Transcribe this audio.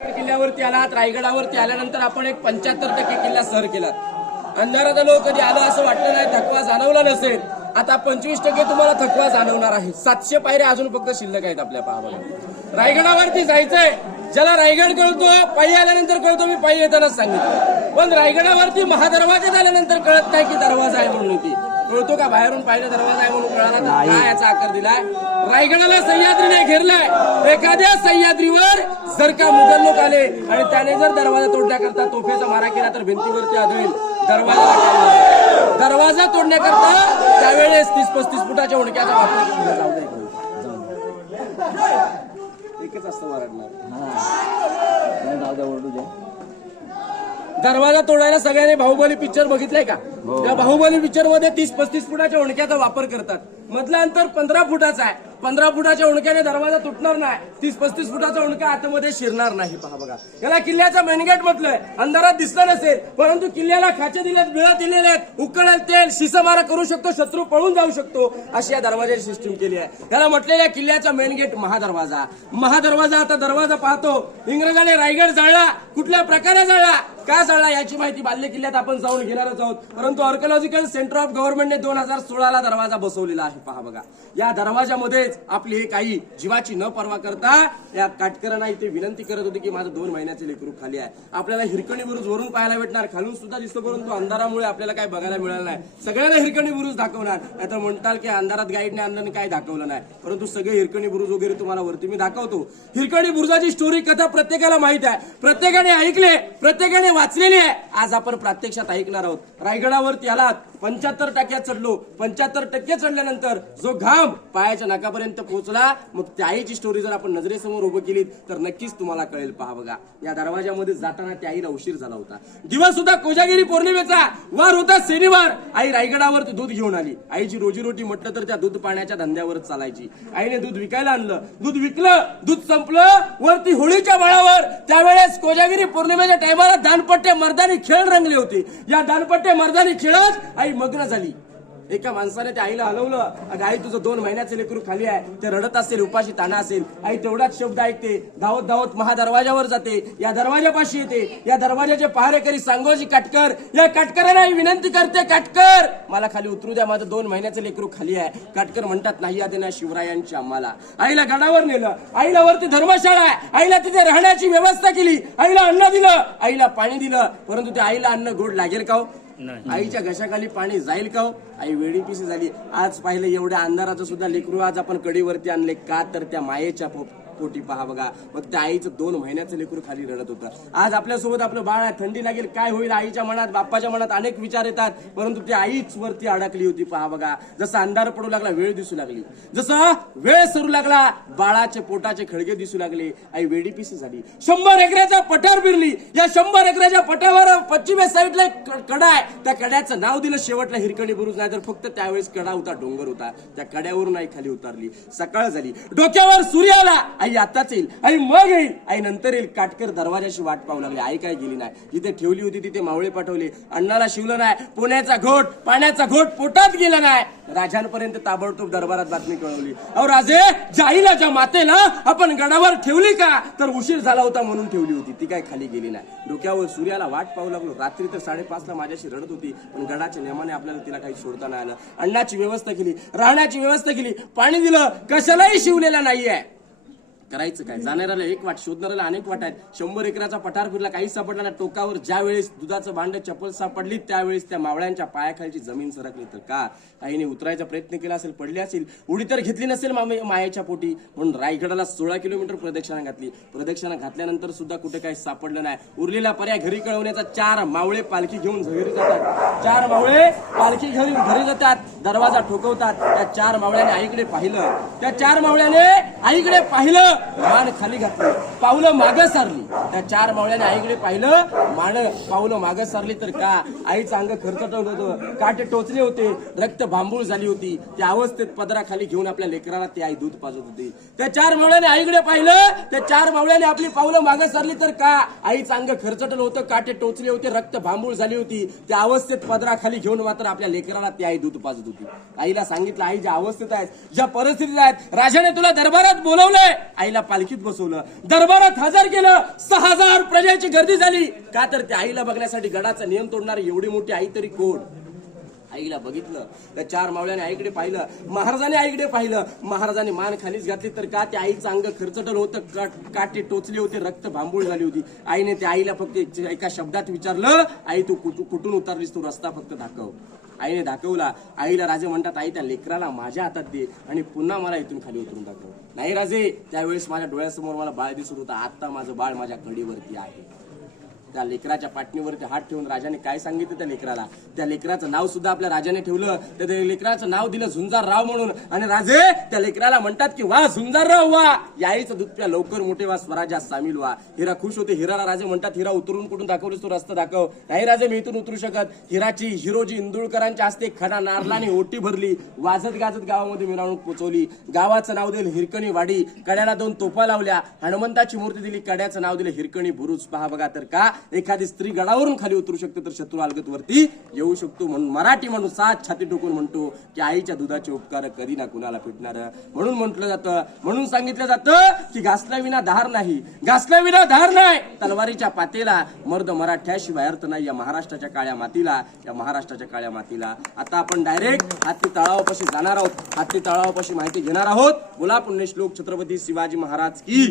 किल्ल्यावरती आलात, रायगडावरती आल्यानंतर आपण एक 75% किल्ला सर केला. अंधारात आलो, कधी आलं असं वाटलं नाही, थकवा जाणवला नसेल. आता 25% तुम्हाला थकवा जाणवणार आहे. 700 पायऱ्या अजून फक्त शिल्लक आहेत आपल्या पाहावं. रायगडावरती जायचंय, ज्याला रायगड कळतो पायी आल्यानंतर कळतो, मी पायी येतानाच सांगितलं. पण रायगडावरती महादरवाज्यात आल्यानंतर कळत नाही की दरवाजा आहे म्हणून. ती कळतो का बाहेरून पाहिलं दरवाजा आहे म्हणून कळाला तर काय याचा आकार दिलाय. रायगडाला सह्याद्रीने घेरलाय. एखाद्या सह्याद्रीवर जर का मुघल लोक आले आणि त्याने जर दरवाजा तोडण्याकरता तोफेचा मारा केला तर भिंतीवरती आढळेल दरवाजा तोडण्याकरता त्यावेळेस 30-35 फुटाच्या उंडक्याचा वापर केला जाऊ द्या. एकच असतं वरडणार. दरवाजा तोडायला सगळ्यांनी बाहुबली पिक्चर बघितलाय का? त्या बाहुबली पिक्चर मध्ये 30-35 फुटाच्या उंडक्याचा वापर करतात. मधलं अंतर 15 फुटाचा आहे. 15 फुटाच्या उंडक्याने दरवाजा तुटणार नाही. 30-35 फुटाचा उंडका आतमध्ये शिरणार नाही. पहा बघा, याला किल्ल्याचा मेनगेट म्हटलंय. अंधारात दिसलं नसेल, परंतु किल्ल्याला खाचे दिलेत, बिळ दिलेले आहेत. उकळेल तेल, शिसमारा करू शकतो, शत्रू पळून जाऊ शकतो, अशी या दरवाजाची सिस्टीम केली आहे. त्याला म्हटलेल्या किल्ल्याचा मेनगेट महादरवाजा. महादरवाजा. आता दरवाजा पाहतो, इंग्रजाने रायगड जाळला. कुठल्या प्रकारे जाळला, का जाळला याची माहिती बाल्य किल्ल्यात आपण जाऊन घेणारच आहोत. परंतु आर्किओलॉजिकल सेंटर ऑफ गव्हर्नमेंटने 2016 दरवाजा बसवलेला आहे. पहा बघा, या दरवाजामध्येच आपली हे काही जीवाची न पर्वा करता या काटकरांना इथे विनंती करत होती की माझं 2 महिन्याचे लेकरू खाली आहे. आपल्याला हिरकणी बुरुज वरून पाहायला भेटणार, खालून सुद्धा दिसतो, परंतु अंधारामुळे आपल्याला काय बघायला मिळालं नाही. सगळ्यांना हिरकणी बुरुज दाखवणार. आता म्हणताल की अंधारात गाईडने आणलं काय दाखवलं नाही, परंतु सगळे हिरकणी बुरुज वगैरे तुम्हाला वरती मी दाखवतो. हिरकणी बुरुजाची स्टोरी कथा प्रत्येकाला माहित आहे, प्रत्येकाने ऐकले, प्रत्येकाने वाचलेली आहे. आज आपण प्रत्यक्षात ऐकणार आहोत. रायगडावरती आलात, 75% चढलो. 75% चढल्यानंतर जो घाम पायाच्या नाकापर्यंत पोहोचला, मग त्या आईची स्टोरी जर आपण नजरेसमोर उभं केली तर नक्कीच तुम्हाला कळेल. पहा बघा, या दरवाजामध्ये जाताना त्या आईला उशीर झाला होता. दिवस होता कोजागिरी पौर्णिमेचा, वार होता शनिवार. आई रायगडावरती दूध घेऊन आली. आईची रोजीरोटी म्हटलं तर त्या दूध पाण्याच्या धंद्यावरच चालायची. आईने दूध विकायला आणलं, दूध विकलं, दूध संपलं. वरती होळीच्या बळावर त्यावेळेस कोजागिरी पौर्णिमेच्या टायमाला दानपट्टे मर्दानी खेळ रंगले होते. या दानपट्टे मर्दानी खेळत आई मग्न झाली. एका माणसाने त्या आईला हलवलं. अगं आई, तुझं 2 महिन्याचे लेकरू खाली आहे. ते रडत असेल, उपाशी ताणा असेल. आई तेवढाच शब्द ऐकते, धावत धावत महादरवाजावर जाते. या दरवाजापाशी येते. या दरवाजाचे पहारेकरी सांगोजी काटकर, या काटकरांना विनंती करते, काटकर मला खाली उतरू द्या, माझं 2 महिन्याचे लेकरू खाली आहे. काटकर म्हणतात, नाही याद ना शिवरायांची आम्हाला. आईला गडावर नेलं. आईला वरती धर्मशाळा आहे. आईला तिथे राहण्याची व्यवस्था केली. आईला अन्न दिलं, आईला पाणी दिलं. परंतु त्या आईला अन्न गोड लागेल का हो? आईच्या घशाखाली पाणी जाईल का हो? आई वेडी पिसी झाली. आज पाहिलं एवढ्या अंधाराचं सुद्धा लेकरू आज आपण कडीवरती आणले का, तर त्या मायेच्या पोटी. पहा बघा, मग त्या आईचं 2 महिन्याचं लेकरू खाली रडत होतं. आज आपल्यासोबत आपलं बाळ आहे, थंडी लागेल, काय होईल, आईच्या मनात, बाप्पाच्या मनात अनेक विचार येतात. परंतु ती आईच वरती अडकली होती. पहा बघा, जसं अंधार पडू लागला, वेळ दिसू लागली. जसं वेळ सरू लागला, बाळाचे पोटाचे खळगे दिसू लागले. आई वेडी पिसी झाली. 100 एकराचा पठार फिरली. या 100 एकराच्या पठारावर पश्चिमे साईडला कडा आहे. त्या कड्याचं नाव दिलं शेवटला हिरकणी बुरुज. नाही तर फक्त त्यावेळेस कडा होता, डोंगर होता. त्या कड्यावरून आई खाली उतरली. सकाळ झाली, डोक्यावर सूर्य आला. आई आताच येईल, आई मग येईल, आई नंतर येईल. काटकर दरवाजाशी वाट पाहू लागले. आई काय गेली नाही. जिथे ठेवली होती तिथे मावळे पाठवले. अण्णाला शिवलं नाही. पुण्याचा घोट, पाण्याचा घोट पोटात गेला नाही. राजांपर्यंत ताबडतोब दरबारात बातमी कळवली. अहो राजे, जाईला ज्या मातेला आपण गडावर ठेवली का, तर उशीर झाला होता म्हणून ठेवली होती. ती काय खाली गेली नाही. डोक्यावर सूर्याला वाट पाहू लागलो. रात्री तर 5:30ला माझ्याशी रडत होती, पण गडाच्या नियमाने आपल्याला तिला काही सोडता नाही आलं. अण्णाची व्यवस्था केली, राहण्याची व्यवस्था केली, पाणी दिलं. कशालाही शिवलेला नाहीये. करायचं काय? जाणाऱ्याला एक वाट, शोधणाऱ्याला अनेक वाट आहेत. 100 एकराचा पठार फिरला, काही सापडला ना. टोकावर ज्या वेळेस दुधाचं भांड, चप्पल सापडली, त्यावेळेस त्या मावळ्यांच्या पायाखालची जमीन सरकली. तर का आईने उतरायचा प्रयत्न केला असेल, पडली असेल, उडी तर घेतली नसेल मायेच्या पोटी. म्हणून रायगडाला 16 किलोमीटर प्रदक्षिणा घातली. प्रदक्षिणा घातल्यानंतर सुद्धा कुठे काही सापडलं नाही. उरलेला पर्याय घरी कळवण्याचा. 4 मावळे पालखी घेऊन घरी जातात. 4 मावळे पालखी घरी जातात. दरवाजा ठोकवतात. त्या 4 मावळ्याने आईकडे पाहिलं. त्या 4 मावळ्याने आईकडे पाहिलं, मान खाली घातली, पावलं मागे सारली. त्या 4 मावळ्याने आईकडे पाहिलं, पावलं मागे सारली. तर का आईचं अंग खरचटवलं होतं, काटे टोचले होते, रक्त भांबूळ झाली होती. त्या अवस्थेत पदराखाली घेऊन आपल्या लेकराला ती आई दूध पाजत होती. त्या 4 मावळ्याने आईकडे पाहिलं. त्या 4 मावळ्याने आपली पावलं मागे सारली. तर का आईचं अंग खरचटलं होतं, काटे टोचले होते, रक्त भांबूळ झाली होती. त्या अवस्थेत पदराखाली घेऊन मात्र आपल्या लेकराला ती आई दूध पाजत होती. होती. आईला सांगितलं, आई ज्या अवस्थेत आहेत, ज्या परिस्थितीत आहेत, राजाने तुला दरबारात बोलवलंय. आईला पालखीत बसवलं, दरबारात हजर केलं. 6,000 प्रजेची गर्दी झाली. का तर त्या आईला बघण्यासाठी गडाचा नियम तोडणारी एवढी मोठी आई तरी कोण. आईला बघितलं, त्या 4 मावळ्याने आईकडे पाहिलं, महाराजाने आईकडे पाहिलं. महाराजाने मान खालीच घातली तर का त्या आईचं अंग खरचटलं होतं, काटे टोचले होते, रक्त भांबूळ झाली होती. आईने त्या आईला फक्त एका शब्दात विचारलं, आई तू कुठून उतरलीस, तू रस्ता फक्त दाखव. आईने दाखवला. आईला राजे म्हणतात, आई त्या लेकराला माझ्या हातात दे आणि पुन्हा मला इथून खाली उतरून दाखव. नाही राजे, त्यावेळेस माझ्या डोळ्यासमोर मला बाळ दिसत होतं. आता माझं बाळ माझ्या कडीवरती आहे. त्या लेकराच्या पाठणीवरती हात ठेवून राजाने काय सांगितलं त्या लेकराला, त्या लेकराचं नाव सुद्धा आपल्या राजाने ठेवलं. त्या लेकराचं नाव दिलं झुंजारराव म्हणून. आणि राजे त्या लेकराला म्हणतात की वा झुंजारराव वा, या आईचं दूध प्या, लवकर मोठे वा, स्वराज्यात सामील व्हा. हिरा खुश होते. हिराला राजे म्हणतात, हिरा उतरून कुठून दाखवलीस तू, रस्ता दाखव. नाही राजे, मी इथून उतरू शकत. हिरोजी इंदुळकरांच्या हस्ते खडा नारलाने ओटी भरली, वाजत गाजत गावामध्ये मिरवणूक पोचवली. गावाचं नाव दिलं हिरकणी वाडी. कड्याला 2 तोफा लावल्या. हनुमंताची मूर्ती दिली. कड्याचं नाव दिलं हिरकणी बुरुज. पहा बघा तर का एखादी स्त्री गडावरून खाली उतरू शकते तर शत्रू अलगत वरती येऊ शकतो. म्हणून मराठी माणूस 7 छाती टोकून म्हणतो की आईच्या दुधाचे उपकार कधी ना कुणाला फिटणार. म्हणून म्हटलं जातं, म्हणून सांगितलं जातं की घासल्या विना धार नाही, घासल्या विना धार नाही. तलवारीच्या पातेला मर्द मराठ्याशिवाय अर्थ नाही. या महाराष्ट्राच्या काळ्या मातीला, या महाराष्ट्राच्या काळ्या मातीला. आता आपण डायरेक्ट हत्ती तळावापाशी जाणार आहोत. हत्ती तळावापाशी माहिती घेणार आहोत. बोला पुण्यश्लोक छत्रपती शिवाजी महाराज की.